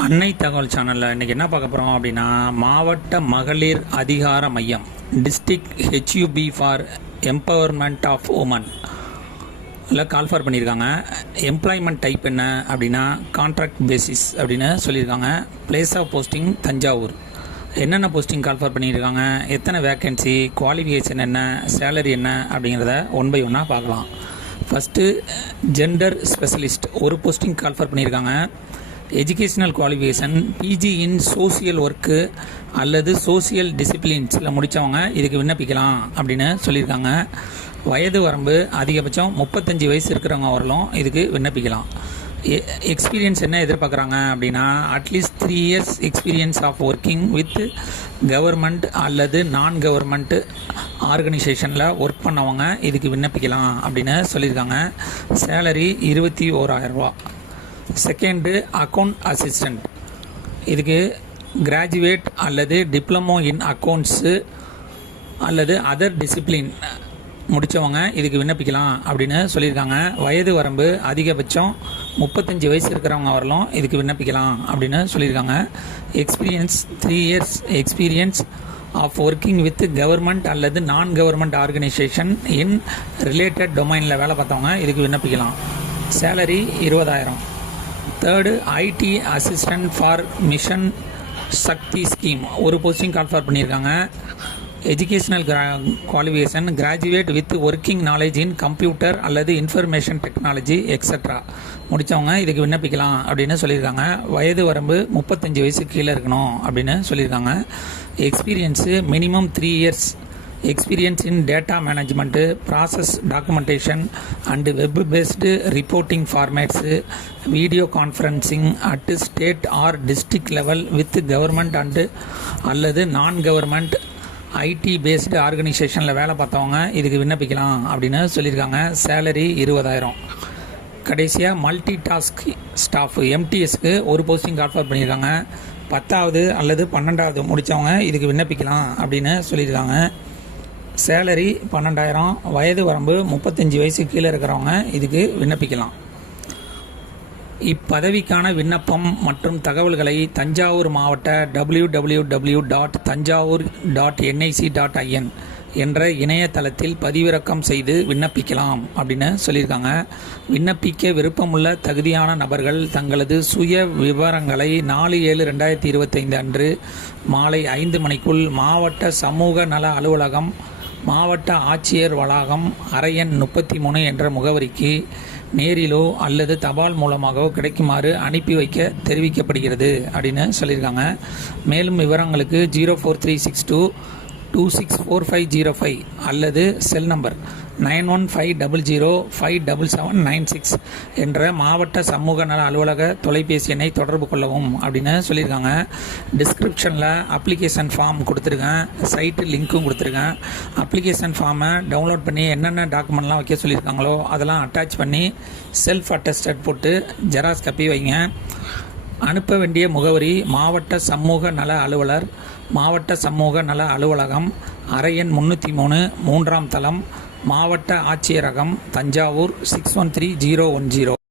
அன்னை தகவல் சேனலில் இன்றைக்கி என்ன பார்க்க போகிறோம் அப்படின்னா, மாவட்ட மகளிர் அதிகார மையம் district HUB for empowerment of women இல்லை கால்ஃபார் பண்ணியிருக்காங்க. எம்ப்ளாய்மெண்ட் டைப் என்ன அப்படின்னா கான்ட்ராக்ட் பேசிஸ் அப்படின்னு சொல்லியிருக்காங்க. Place of posting Thanjavur. என்னென்ன போஸ்டிங் கால்ஃபார் பண்ணியிருக்காங்க, எத்தனை வேக்கன்சி, குவாலிஃபிகேஷன் என்ன, சேலரி என்ன அப்படிங்கிறத ஒன் பை ஒன்னாக பார்க்கலாம். ஃபஸ்ட்டு ஜெண்டர் ஸ்பெஷலிஸ்ட் ஒரு போஸ்டிங் கால்ஃபார் பண்ணியிருக்காங்க. Educational qualification PG in social work அல்லது சோசியல் டிசிப்ளின்ஸில் முடித்தவங்க இதுக்கு விண்ணப்பிக்கலாம் அப்படின்னு சொல்லியிருக்காங்க. வயது வரம்பு அதிகபட்சம் 35 வயசு இருக்கிறவங்க வரலும் இதுக்கு விண்ணப்பிக்கலாம். எக்ஸ்பீரியன்ஸ் என்ன எதிர்பார்க்குறாங்க அப்படின்னா, at least 3 years experience of working with government அல்லது நான் கவர்மெண்ட் ஆர்கனைசேஷனில் ஒர்க் பண்ணவங்க இதுக்கு விண்ணப்பிக்கலாம் அப்படின்னு சொல்லியிருக்காங்க. சேலரி 21,000 ரூபா. Second account assistant. இதுக்கு கிராஜுவேட் அல்லது டிப்ளமோ இன் அக்கௌண்ட்ஸு அல்லது அதர் டிசிப்ளின் முடித்தவங்க இதுக்கு விண்ணப்பிக்கலாம் அப்படின்னு சொல்லியிருக்காங்க. வயது வரம்பு அதிகபட்சம் 35 வயசு இருக்கிறவங்க வரலும் இதுக்கு விண்ணப்பிக்கலாம் அப்படின்னு சொல்லியிருக்காங்க. Experience 3 years experience of working with government அல்லது நான் கவர்மெண்ட் ஆர்கனைசேஷன் இன் ரிலேட்டட் டொமைனில் வேலை பார்த்தவங்க இதுக்கு விண்ணப்பிக்கலாம். Salary 20,000. Third IT assistant for mission Shakti scheme ஒரு போஸ்டிங் கால்ஃபார் பண்ணியிருக்காங்க. Educational qualification graduate with working knowledge in computer அல்லது இன்ஃபர்மேஷன் டெக்னாலஜி எக்ஸட்ரா முடித்தவங்க இதுக்கு விண்ணப்பிக்கலாம் அப்படின்னு சொல்லியிருக்காங்க. வயது வரம்பு 35 வயசு கீழே இருக்கணும் அப்படின்னு சொல்லியிருக்காங்க. Experience minimum 3 years experience in data management, process documentation and web based reporting formats, video conferencing at state or district level with government and அல்லது நான் கவர்மெண்ட் ஐடி பேஸ்டு ஆர்கனைசேஷனில் வேலை பார்த்தவங்க இதுக்கு விண்ணப்பிக்கலாம் அப்படின்னு சொல்லியிருக்காங்க. சேலரி 20,000. கடைசியாக மல்டி டாஸ்க் ஸ்டாஃப் எம்டிஎஸ்க்கு ஒரு posting call for பண்ணியிருக்காங்க. 10வது அல்லது 12வது முடித்தவங்க இதுக்கு விண்ணப்பிக்கலாம் அப்படின்னு சொல்லியிருக்காங்க. சேலரி 12,000. வயது வரம்பு 35 வயசு கீழே இருக்கிறவங்க இதுக்கு விண்ணப்பிக்கலாம். இப்பதவிக்கான விண்ணப்பம் மற்றும் தகவல்களை தஞ்சாவூர் மாவட்ட www.tanjavur.nic.in என்ற இணையதளத்தில் பதிவிறக்கம் செய்து விண்ணப்பிக்கலாம் அப்படின்னு சொல்லியிருக்காங்க. விண்ணப்பிக்க விருப்பமுள்ள தகுதியான நபர்கள் தங்களது சுய விவரங்களை 4/7/2025 அன்று மாலை 5 மணிக்குள் மாவட்ட சமூக நல அலுவலகம், மாவட்ட ஆட்சியர் வளாகம், அறையன் 33 என்ற முகவரிக்கு நேரிலோ அல்லது தபால் மூலமாகவோ கிடைக்குமாறு அனுப்பி வைக்க தெரிவிக்கப்படுகிறது அப்படின்னு சொல்லியிருக்காங்க. மேலும் விவரங்களுக்கு 04362264505 அல்லது செல் நம்பர் 9150057796 என்ற மாவட்ட சமூக நல அலுவலக தொலைபேசி எண்ணை தொடர்பு கொள்ளவும் அப்படின்னு சொல்லியிருக்காங்க. டிஸ்கிரிப்ஷனில் அப்ளிகேஷன் ஃபார்ம் கொடுத்துருக்கேன், சைட்டு லிங்க்கும் கொடுத்துருக்கேன். அப்ளிகேஷன் ஃபார்மை டவுன்லோட் பண்ணி என்னென்ன டாக்குமெண்ட்லாம் வைக்க சொல்லியிருக்காங்களோ அதெல்லாம் அட்டாச் பண்ணி செல்ஃப் அட்டஸ்டட் போட்டு ஜெராக்ஸ் காப்பி வைங்க. அனுப்ப வேண்டிய முகவரி மாவட்ட சமூக நல அலுவலர், மாவட்ட சமூக நல அலுவலகம், அறையன் 303, 3ஆம் தளம், மாவட்ட ஆட்சியரகம், தஞ்சாவூர் 613010.